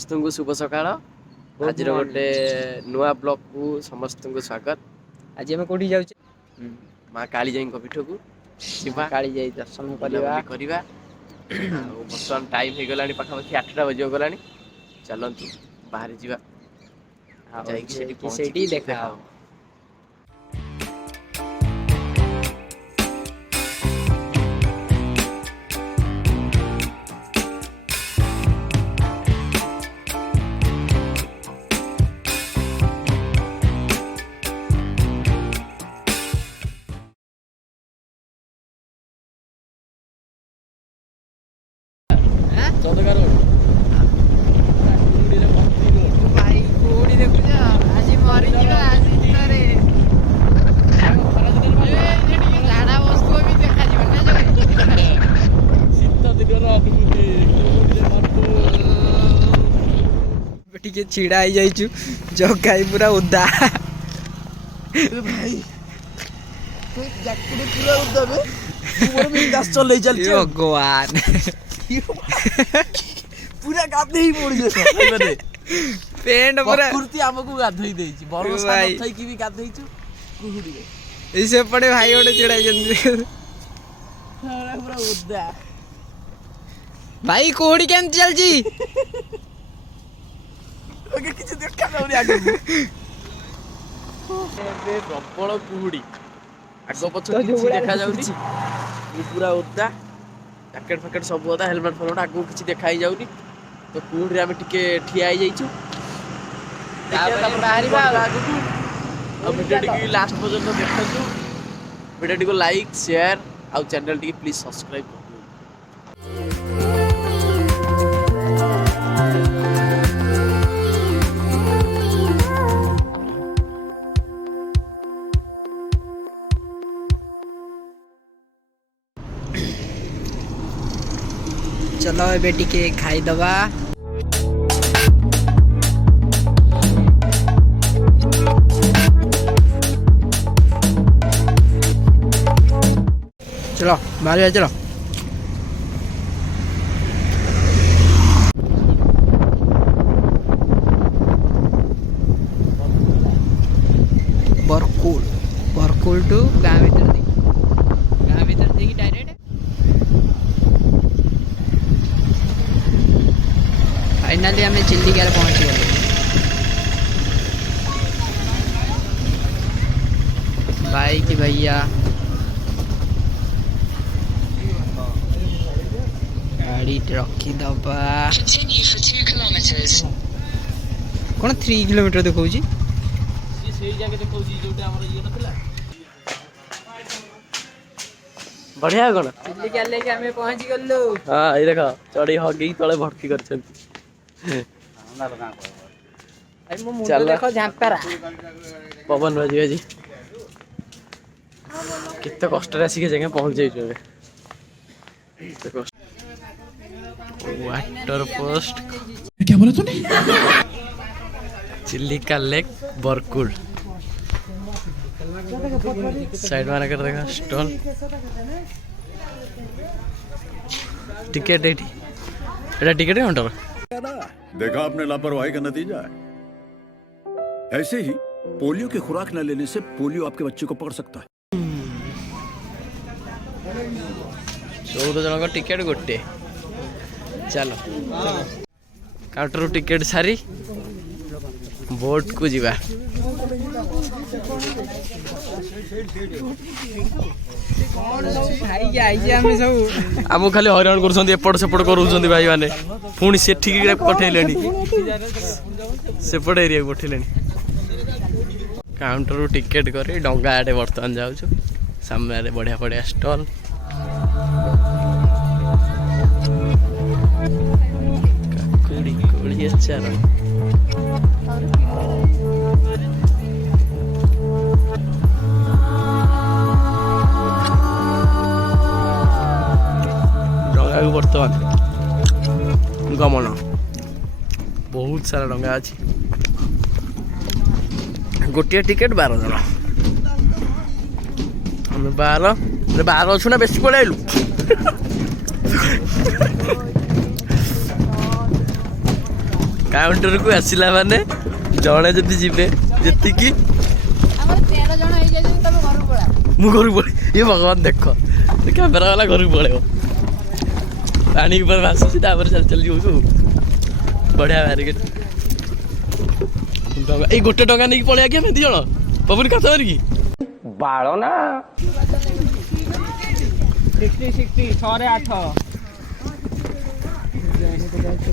समस्त को शुभ सकाळ। आज गोटे नुआ ब्लॉग को समस्त को स्वागत। आज आम कौटी जाऊँ माँ काली जाई पीठ को काली जाई दर्शन करवा। बर्तमान टाइम हो गला पाखापाखि 8टा बजे गला। चलतु बाहर जा देखा। छिड़ा आई जाइचु जगाई पूरा उदा भाई पूरा उदा बे चल भगवान पूरा गाधे ही पड़ जे पेंट पूरा कुर्ती हमको गाधई देछि बरसा नथई की भी गाधईछु कुहुडी रे इसे पड़े भाई ओटे चिड़ाई जंदी पूरा उदा भाई कोहड़ी केम चल जी ओके किछ देखा जाउनी आगे बे प्रबल कुहुडी आगो पछ किछ देखा जाउनी पूरा उदा जैकेट फैकेट सब उदा हेलमेट फेलमेट आगो किछ देखाई जाउनी तो कुहुडी रे हम टिके ठिया आई जाइछु तापर बाहरीबा अब वीडियो टिके लास्ट पर्यंत देखछु वीडियो टिको लाइक शेयर आ चैनल टिके प्लीज सब्सक्राइब चलो बेटी के खाई दबा। चलो बाहर चलो बरकुल बरकुल टू गाँव भीतर देखी डायरेक्ट फाइनली हमें चिल्लिका पहुंच गए। भाई की भैया गाड़ी रखी दबा कौन 3 किलोमीटर देखो बढ़िया कौन चिल्लिका लेके हमें पहुंच गलु। हाँ ये देखो चढ़ी हगी तले भर्ती कर पवन बाजी बाजी कितने कष्ट आसिक जगह पहुंच जाइए वाटर पोस्ट क्या बोला तूने चिल्लिका लेक बरकुल साइड माना कर देखा स्टॉल टिकट एटा टिकट काउंटर देखा आपने लापरवाही का नतीजा है। ऐसे ही पोलियो की खुराक न लेने से पोलियो आपके बच्चे को पकड़ सकता है। 14 जन का टिकट गोटे चलो काउंटर टिकट सारी बोट को जीवा आम खाली हईराण कर एपट सेपट कर भाई मैंने पुणी से पठेले सेपट एरिया पठेले काउंटर टिकेट कर डंगा आटे बर्तमान जाऊँ सामने बढ़िया बढ़िया स्टॉल डंगा बर्तमान गमन बहुत सारा डंगा अच्छी गोटे टिकेट 12 जन हमें 12 अच्छु ना बेस पड़ेलु काउंटर को आसिला माने जणे जदि जीवे जेतिकी ଆମର 13 ଜଣ ହେଇଯାଇଛନ୍ତି ତମେ ଘରକୁ ପଳା। मु घर पड़े ये भगवान देख कैमेरा वाला घर पड़े पानी ऊपर भाषुची चल चल जीव बढ़िया बैरिकेड ए गोटे टंका नहीं पड़े आगे दी जन पवन कथ मारिकी बाल ना 60 6 8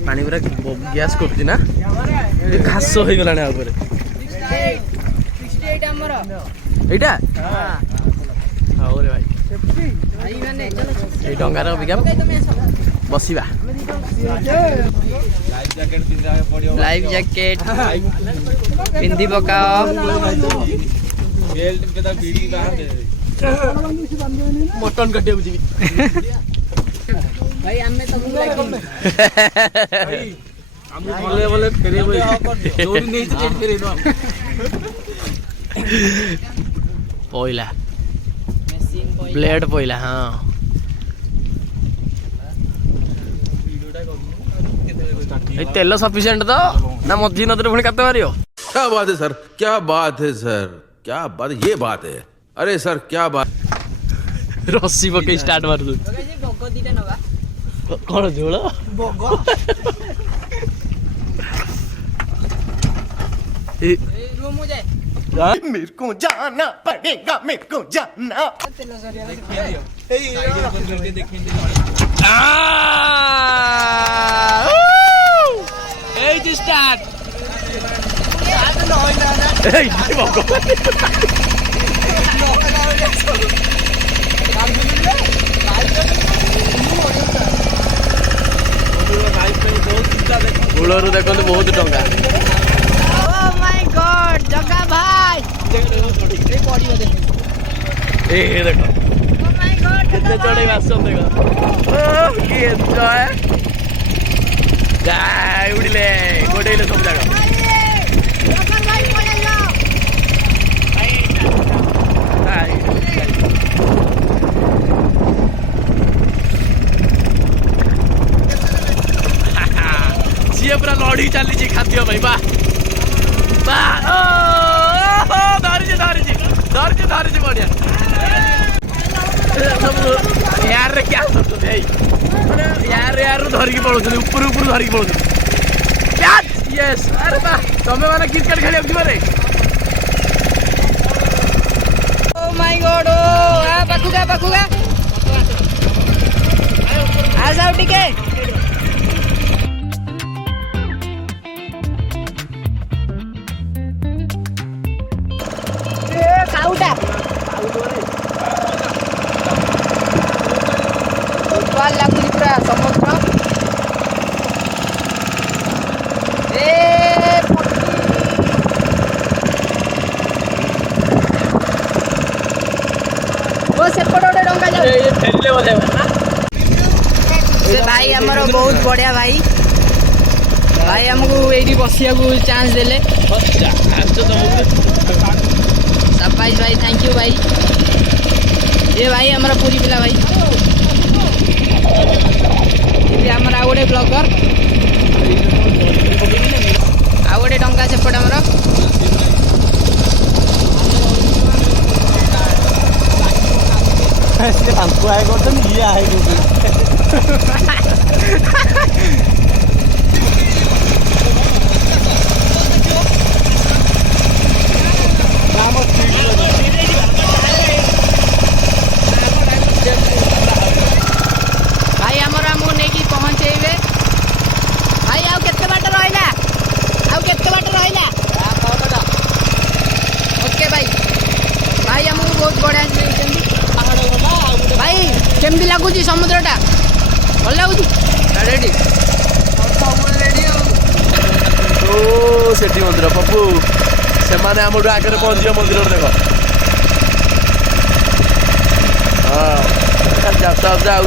पानी पूरा गैस करती ना घास हो गलानी आ ऊपर 68 ଆମର एटा हां रे भाई ଭାଇ ମାନେ ଚलो ए डंगार अबिका बसिबा लाइफ जैकेट पिंदी पकाओ मटन काटिया जीवी भाई हमें तो बोले बोले फेरे जोड़ी नहीं तो फेरे दो पहला ब्लेड पहला हाँ तेल सफिशिएंट तो ना मझी नदी पुणी कते मारियो क्या बात है सर क्या बात है सर क्या बात ये बात है अरे सर क्या बात रस्सी पकई स्टार्ट मार दू बग दीटा नबा कौन झोल बग रूम हो जाए मेरे को जाना पड़ेगा मेरे को जाना स्टार्ट कूलर देखो बहुत टंका ओ माय गॉड जगा भाई ए देखो ओ माय गॉड कितने चढ़े आसन देखो की एंजॉय गाय उड़िले गोडेले सब जगह जगा भाई पळेला सीए पूरा लड़ी चली खाद्य भाई बा धरी बढ़िया यार रे क्या यार यार धरिकी पड़ोस ऊपर ऊपर धरिकी पड़ोस यस अरे बा तमें मैंने क्रिकेट खेल रे ओ माय गॉड ओ आ पाखुगा आ जाओ टिके खाउटा बाल लागुनी पूरा समुद्र सेपटे डंगा जाऊ से भाई हमर बहुत बढ़िया भाई भाई हमको एडी बसिया को चांस देले सबाइस भाई थैंक यू भाई ये भाई हमारा पूरी पिला भाई ये हमारा गोटे ब्लॉगर आ गोटे डंगा सेपटे हमर हमको आए तो ये आए भाई हमर हमको नहीं कि पहुंचेबे भाई आउ केते बाट रहिला ओके भाई भाई हमको बहुत बढ़िया से भाई केमती लगुच समुद्रटा भल लगुच रेडी ओ सेठी मंदिर पप्पू से माने हमठू आगे पहुंच मंदिर देख हाँ जाता जाऊ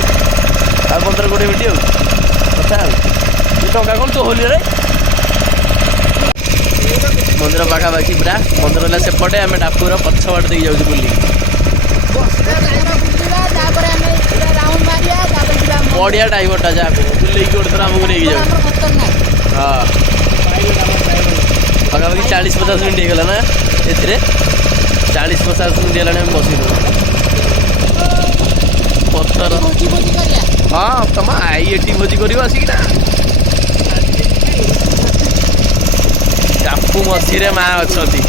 आ 15-20 मिनट कथा टंका कौन तो होली रे मंदिर पाखापाखि पूरा मंदिर है सेपटे आम डाकुर पछवाट दे जाऊँ बुली बढ़िया ड्राइवरटा जहाँ बुले गोटे थर आमको नहीं जाऊ हाँ ପାଖାପାଖି 40-50 ମିନିଟ୍ ହେଇଗଲା ନା ଏଥିରେ 40-50 ମିନିଟ୍ ହେଲାଣି ଆମେ ବସିଲୁ ପଥର। ହଁ ତମ ଆଇ ଏଠି ଭୋଜି କରିବ ଆସିକିନା ଟାପୁ ମଝିରେ ମା ଅଛନ୍ତି।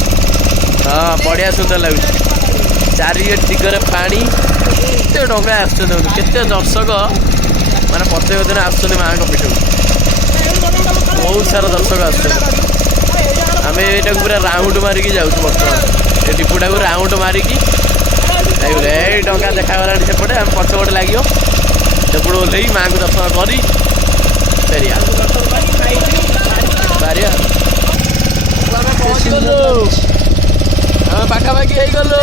ହଁ ବଢ଼ିଆ ସୁନ୍ଦର ଲାଗୁଛି ଚାରିଆଡ଼େ ଦିଗରେ ପାଣି କେତେ ଡଙ୍ଗା ଆସୁଛନ୍ତି କେତେ ଦର୍ଶକ ମାନେ ପ୍ରତ୍ୟେକ ଦିନ ଆସୁଛନ୍ତି ମାଆଙ୍କ ପୀଠକୁ ବହୁତ ସାରା ଦର୍ଶକ ଆସୁଛନ୍ତି। ଆମେ ଏଇଟାକୁ ପୁରା ରାଉଣ୍ଡ ମାରିକି ଯାଉଛୁ ବର୍ତ୍ତମାନ ଏ ଡିପୁଟାକୁ ରାଉଣ୍ଡ ମାରିକି ଏଇ ଡଙ୍ଗା ଦେଖାଗଲାଣି ସେପଟେ ଆମେ ପଛପଟେ ଲାଗିବ ସେପଟେ ଓହ୍ଲେଇ ମାଆଙ୍କୁ ଦର୍ଶନ କରି ଫେରିବା ବାହାରିବା। ଆମେ ପାଖାପାଖି ହେଇଗଲୁ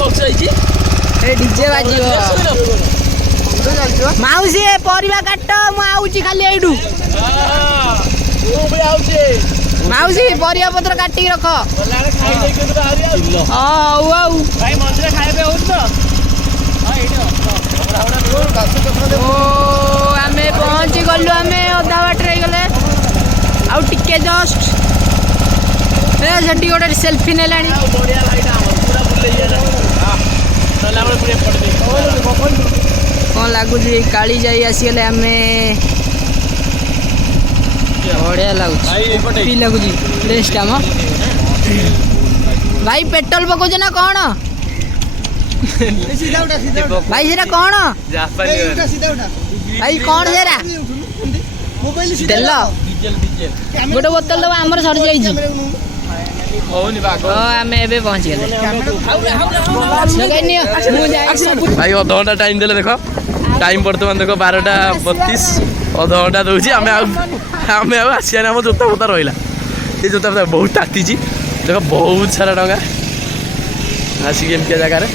ବକ୍ସ ହେଇଛି ଡିଜେ ବାଜିବ ମାଉସୀ ପରିବା କାଟ ମୁଁ ଆଉଛି ଖାଲି ଏଇଠୁ ମାଉସୀ ପରିବା ପତ୍ର କାଟିକି ରଖ। ହଉ ଆଉ ଆମେ ପହଞ୍ଚି ଗଲୁ ଆମେ ଅଧା ବାଟରେ ହେଇଗଲେ ଆଉ ଟିକେ ଜଷ୍ଟ ସେଠି ଗୋଟେ ସେଲ୍ଫି ନେଲାଣି। କ'ଣ ଲାଗୁଛି କାଳି ଯାଇ ଆସିଗଲେ ଆମେ ବଢ଼ିଆ ଲାଗୁଛି ଲାଗୁଛି ପ୍ଲେସ୍ଟା ଆମ ଭାଇ ପେଟ୍ରୋଲ ପକଉଛ ନା କ'ଣ ଭାଇ ସେଟା କ'ଣ ଭାଇ କ'ଣ ସେରା ତେଲ ଗୋଟେ ବୋତଲ ଦେବା ଆମର ସରିଯାଇଛି। ଆମେ ଏବେ ପହଞ୍ଚିଗଲେ ଭାଇ ଅଧଘଣ୍ଟା ଟାଇମ୍ ଦେଲେ ଦେଖ ଟାଇମ୍ ବର୍ତ୍ତମାନ ଦେଖ 12:32 ଅଧଘଣ୍ଟା ଦେଉଛି ଆମେ ଆଉ ଆସିବାନି ଆମ ଜୋତା ଫୋତା ରହିଲା ଏ ଜୋତା ଫୋତା ବହୁତ ତାତିଛି ଦେଖ ବହୁତ ସାରା ଡଙ୍ଗା ଆସିକି ଏମିତିଆ ଜାଗାରେ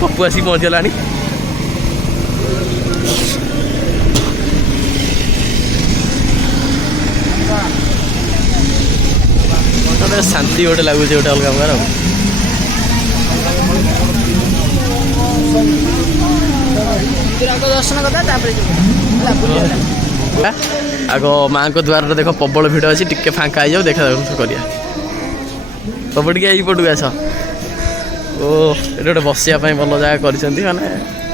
ପପୁ ଆସିକି ପହଞ୍ଚିଗଲାଣି। ଶାନ୍ତି ଗୋଟେ ଲାଗୁଛି ଗୋଟେ ଅଲଗା ପ୍ରକାର ଦର୍ଶନ କଥା ତାପରେ ଆଗ ମାଆଙ୍କ ଦ୍ୱାରରେ ଦେଖ ପ୍ରବଳ ଭିଡ଼ ଅଛି ଟିକେ ଫାଙ୍କା ହେଇଯାଉ ଦେଖା କରିବା ସବୁ ଟିକେ ଏଇପଟକୁ ଆସ ଓ ଏଠି ଗୋଟେ ବସିବା ପାଇଁ ଭଲ ଜାଗା କରିଛନ୍ତି ମାନେ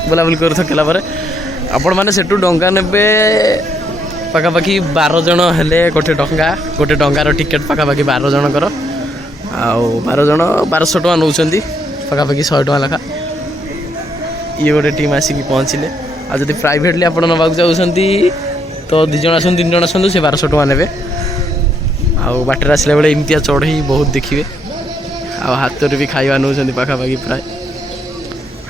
ବୁଲାବୁଲି କରି ଥକିଲା ପରେ ଆପଣମାନେ ସେଠୁ ଡଙ୍ଗା ନେବେ ପାଖାପାଖି 12 ଜଣ ହେଲେ ଗୋଟେ ଡଙ୍ଗାର ଟିକେଟ୍ ପାଖାପାଖି 12 ଜଣଙ୍କର ଆଉ 12 ଜଣ 1200 ଟଙ୍କା ନେଉଛନ୍ତି ପାଖାପାଖି 100 ଟଙ୍କା ଲେଖା। ଇଏ ଗୋଟେ ଟିମ୍ ଆସିକି ପହଞ୍ଚିଲେ ଆଉ ଯଦି ପ୍ରାଇଭେଟଲି ଆପଣ ନେବାକୁ ଚାହୁଁଛନ୍ତି ତ 2 ଜଣ ଆସନ୍ତୁ 3 ଜଣ ଆସନ୍ତୁ ସେ 1200 ଟଙ୍କା ନେବେ। ଆଉ ବାଟରେ ଆସିଲା ବେଳେ ଏମିତିଆ ଚଢ଼େଇ ବହୁତ ଦେଖିବେ ଆଉ ହାତରେ ବି ଖାଇବା ନେଉଛନ୍ତି ପାଖାପାଖି ପ୍ରାୟ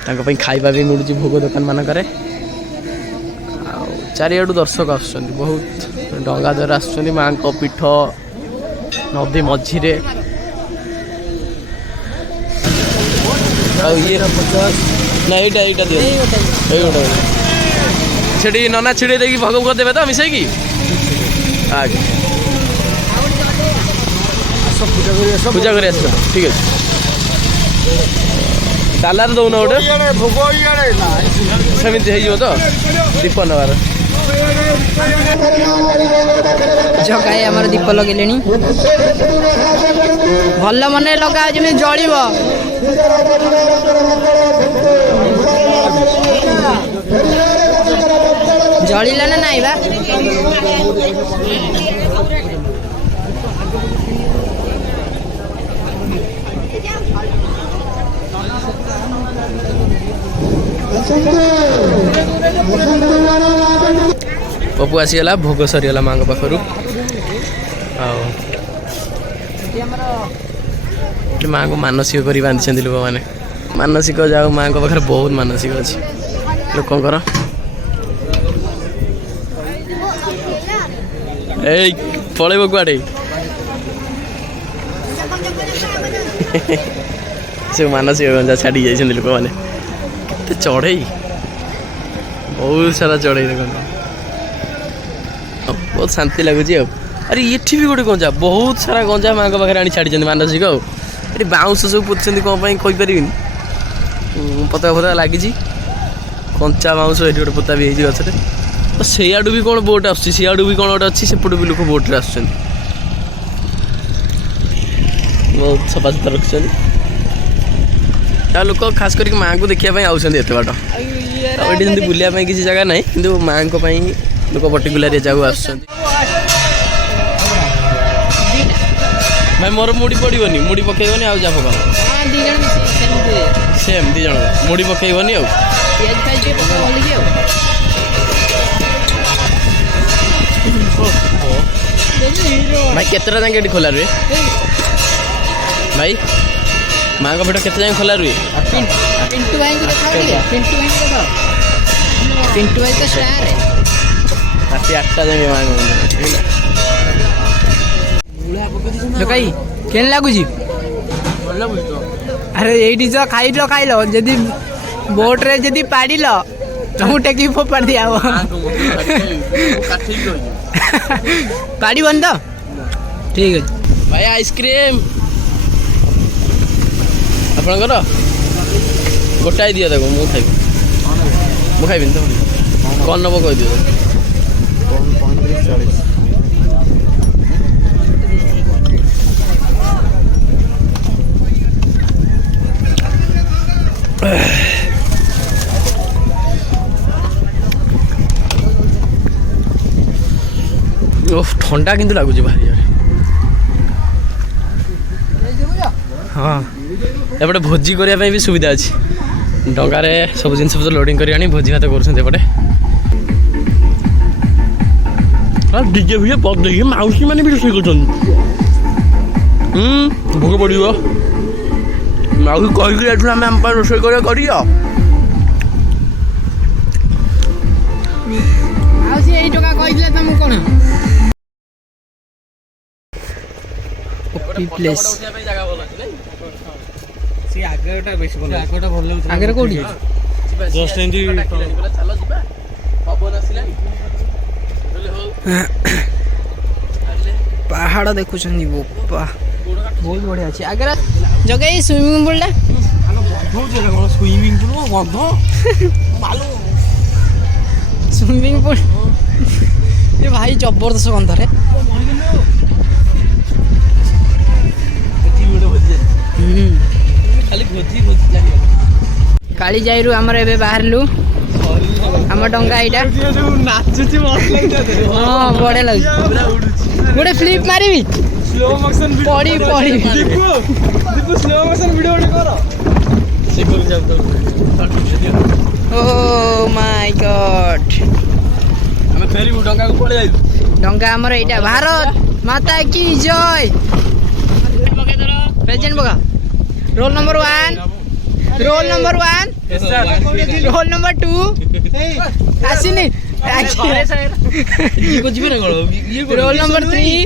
ତାଙ୍କ ପାଇଁ ଖାଇବା ବି ମିଳୁଛି ଭୋଗ ଦୋକାନ ମାନଙ୍କରେ। ଆଉ ଚାରିଆଡ଼ୁ ଦର୍ଶକ ଆସୁଛନ୍ତି ବହୁତ ଡଙ୍ଗା ଦ୍ୱାରା ଆସୁଛନ୍ତି ମାଆଙ୍କ ପୀଠ ନଦୀ ମଝିରେ। ଆଉ ଇଏ ନା ଏଇଟା ଦିଅ ଏଇ ଗୋଟେ ସେଠି ନନା ଛିଡ଼େଇ ଦେଇକି ଭୋଗ ଭୋଗ ଦେବେ ତ ମିଶେଇକି ଆଜ୍ଞା ପୂଜା କରି ଆସିବ ଠିକ୍ ଅଛି। ଡାଲାରେ ଦେଉନ ଗୋଟେ ସେମିତି ହେଇଯିବ ତ ଦୀପ ନେବାର ଜଗାଇ ଆମର ଦୀପ ଲଗେଇଲେଣି ଭଲ ମନେ ଲଗା ଯେମିତି ଜଳିବ। ଜଳିଲା ନା ନାଇଁ ବା ପପୁ ଆସିଗଲା ଭୋଗ ସରିଗଲା ମାଆଙ୍କ ପାଖରୁ ଆଉ ମାଆଙ୍କୁ ମାନସିକ କରି ବାନ୍ଧିଛନ୍ତି ଲୋକମାନେ ମାନସିକ ଯାଉ ମାଆଙ୍କ ପାଖରେ ବହୁତ ମାନସିକ ଅଛି ଲୋକଙ୍କର। ଏଇ ପଳେଇବ କୁଆଡ଼େ ସେ ମାନସିକ ଗଞ୍ଜା ଛାଡ଼ି ଯାଇଛନ୍ତି ଲୋକମାନେ କେତେ ଚଢ଼େଇ ବହୁତ ସାରା ଚଢ଼େଇ ଦେଖନ୍ତୁ ବହୁତ ଶାନ୍ତି ଲାଗୁଛି ଆଉ। ଆରେ ଏଠି ବି ଗୋଟେ ଗଞ୍ଜା ବହୁତ ସାରା ଗଞ୍ଜା ମାଆଙ୍କ ପାଖରେ ଆଣି ଛାଡ଼ିଛନ୍ତି ମାନସିକ ଆଉ ଏଠି ବାଉଁଶ ସବୁ ପୋତିଛନ୍ତି କ'ଣ ପାଇଁ କହିପାରିବିନି ପତାକା ଫତାକା ଲାଗିଛି କଞ୍ଚା ବାଉଁଶ ଏଠି ଗୋଟେ ପୋତା ବି ହେଇଛି ଗଛରେ ସେଇଆଡ଼ୁ ବି କ'ଣ ବୋଟ୍ ଆସୁଛି, ସେଇଆଡ଼ୁ ବି କ'ଣ ଗୋଟେ ଅଛି, ସେପଟୁ ବି ଲୋକ ବୋଟ୍ରେ ଆସୁଛନ୍ତି। ବହୁତ ସଫାସୁତୁରା ରଖୁଛନ୍ତି। ଆଉ ଲୋକ ଖାସ୍ କରିକି ମାଆଙ୍କୁ ଦେଖିବା ପାଇଁ ଆଉଛନ୍ତି ଏତେ ବାଟ। ଆଉ ଏଠି ଯେମିତି ବୁଲିବା ପାଇଁ କିଛି ଜାଗା ନାହିଁ, କିନ୍ତୁ ମାଆଙ୍କ ପାଇଁ ଲୋକ ପର୍ଟିକୁଲାର ଏ ଜାଗାକୁ ଆସୁଛନ୍ତି। ଭାଇ ମୋର ମୁଡ଼ି ପଡ଼ିବନି, ମୁଡ଼ି ପକେଇବନି ଆଉ ଯାହା ପକାଅ ସେମ୍ 2 ଜଣ ମୁଡ଼ି ପକେଇବନି ଆଉ। ଭାଇ କେତେଟା ଯାକେ ଏଠି ଖୋଲା ରୁହେ ଭାଇ? ମାଆଙ୍କ ପେଟ କେତେ ଯାଏଁ ଖୋଲା ରୁହେ? ପିଣ୍ଟୁ ଭାଇଙ୍କୁ ଦେଖାଅ, ପିଣ୍ଟୁ ଭାଇ ତ ଷ୍ଟାର। ରାତି 8ଟା ଯାଏଁ ମାଆଙ୍କ କାଇ କେନ୍ ଲାଗୁଛି? ଆରେ ଏଇଠି ତ ଖାଇଲ ଯଦି ବୋଟ୍ରେ ଯଦି ପାଡ଼ିଲ ତମକୁ ଟେକି ଫୋପାଡ଼ି ଦିଆହବ। ପାଡ଼ିବନି ତ? ଠିକ୍ ଅଛି ଭାଇ। ଆଇସ୍କ୍ରିମ୍ ଆପଣଙ୍କର ଗୋଟାଏ ଦିଅ ତାକୁ, ମୁଁ ଖାଇବି। ମୁଁ ଖାଇବିନି ତ। କ'ଣ ନେବ କହିଦିଅ। ଥଣ୍ଡା କିନ୍ତୁ ଲାଗୁଛି ଭାରି। ହଁ ଏପଟେ ଭୋଜି କରିବା ପାଇଁ ବି ସୁବିଧା ଅଛି। ଡଙ୍ଗାରେ ସବୁ ଜିନିଷ ପତ୍ର ଲୋଡ଼ିଂ କରି ଆଣି ଭୋଜି ଭାତ କରୁଛନ୍ତି ଏପଟେ। ଡିଜେ ଫିଜେ ବଜେଇକି ମାଉସୀ ମାନେ ବି ରୋଷେଇ କରୁଛନ୍ତି। ଭୋଗ ପଡ଼ିବ। ମାଉସୀ କହିକି ଯାଇଥିଲୁ ଆମେ ଆମ ପାଇଁ ରୋଷେଇ କରିବା କରିବ। ମାଉସୀ ଏଇ ଟଙ୍କା କହିଥିଲେ ତମକୁ କ'ଣ? ପ୍ଲେସ୍ ଆଗରେ କୋଉଠି? ପାହାଡ଼ ଦେଖୁଛନ୍ତି ବୋପା, ବହୁତ ବଢ଼ିଆ ଅଛି। ଆଗରେ ଜଗାଇ ସୁଇମିଂ ପୁଲ୍ଟା ସୁଇମିଂ ପୁଲ୍ ଏ ଭାଇ ଜବରଦସ୍ତ ଗନ୍ଧରେ। କାଳିଜାଇରୁ ଆମର ଏବେ ବାହାରିଲୁ। ଆମ ଡଙ୍ଗା ଏଇଟା ନାଚୁଛି, ହଁ ବଢ଼ିଆ ଲାଗୁଛି। ଗୋଟେ ଫ୍ଲିପ୍ ମାରିବି, ପଡ଼ି ଓ ମାଇ ଗଡ୍। ଆମେ ଫେରିବୁ, ଡଙ୍ଗାକୁ ପଳେଇ ଯାଇଛୁ। ଡଙ୍ଗା ଆମର ଏଇଟା। ଭାରତ ମାତା କି ଜୟ। ପ୍ରେଜେଣ୍ଟ ପକା। Roll number 1, roll number 1, roll number 2 ଆସିନି। ରୋଲ ନମ୍ବର 3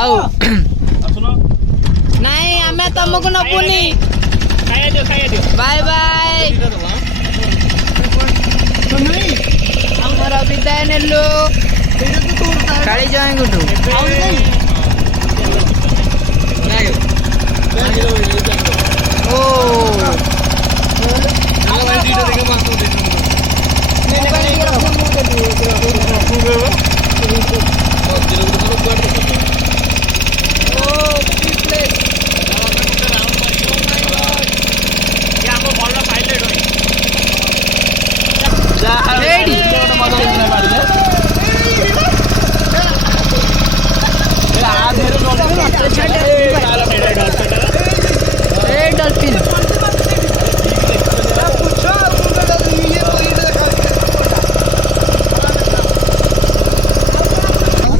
ଆଉ ନାଇଁ ଆମେ ତମକୁ ନବୁନି। Bye bye. ଆମର ବିଦାୟ ନେଲୁ କାଳିଜାଇଙ୍କଠୁ। ଓ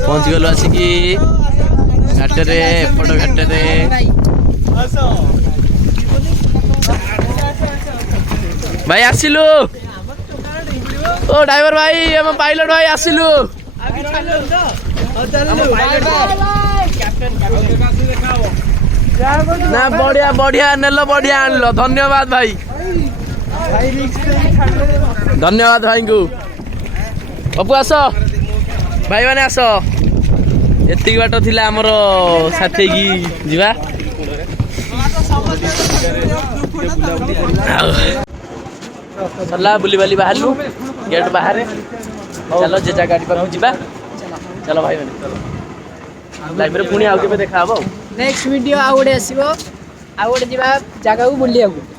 ପହଞ୍ଚିଗଲୁ ଆସିକି ଘାଟରେ, ଏପଟ ଘାଟରେ। ଭାଇ ଆସିଲୁ। ଓ ଡ୍ରାଇଭର ଭାଇ, ଆମ ପାଇଲଟ ଭାଇ ଆସିଲୁ। ନା ବଢିଆ ବଢିଆ ନେଲ, ବଢିଆ ଆଣିଲ। ଧନ୍ୟବାଦ ଭାଇ, ଧନ୍ୟବାଦ ଭାଇଙ୍କୁ। ଅପୁ ଆସ, ଭାଇମାନେ ଆସ। ଏତିକି ବାଟ ଥିଲା ଆମର ସାଥି ହେଇକି ଯିବା। सरला बुली बाली बाहरलु गेट बाहर चलो जेजा गाड़ी पर जीवा चलो भाई मैंने चलो लाइव रे पुणी आउ केबे देखा हबो नेक्स्ट वीडियो आउ गोटे आसीबो आउ गोटे जीवा जगह को बुलिया को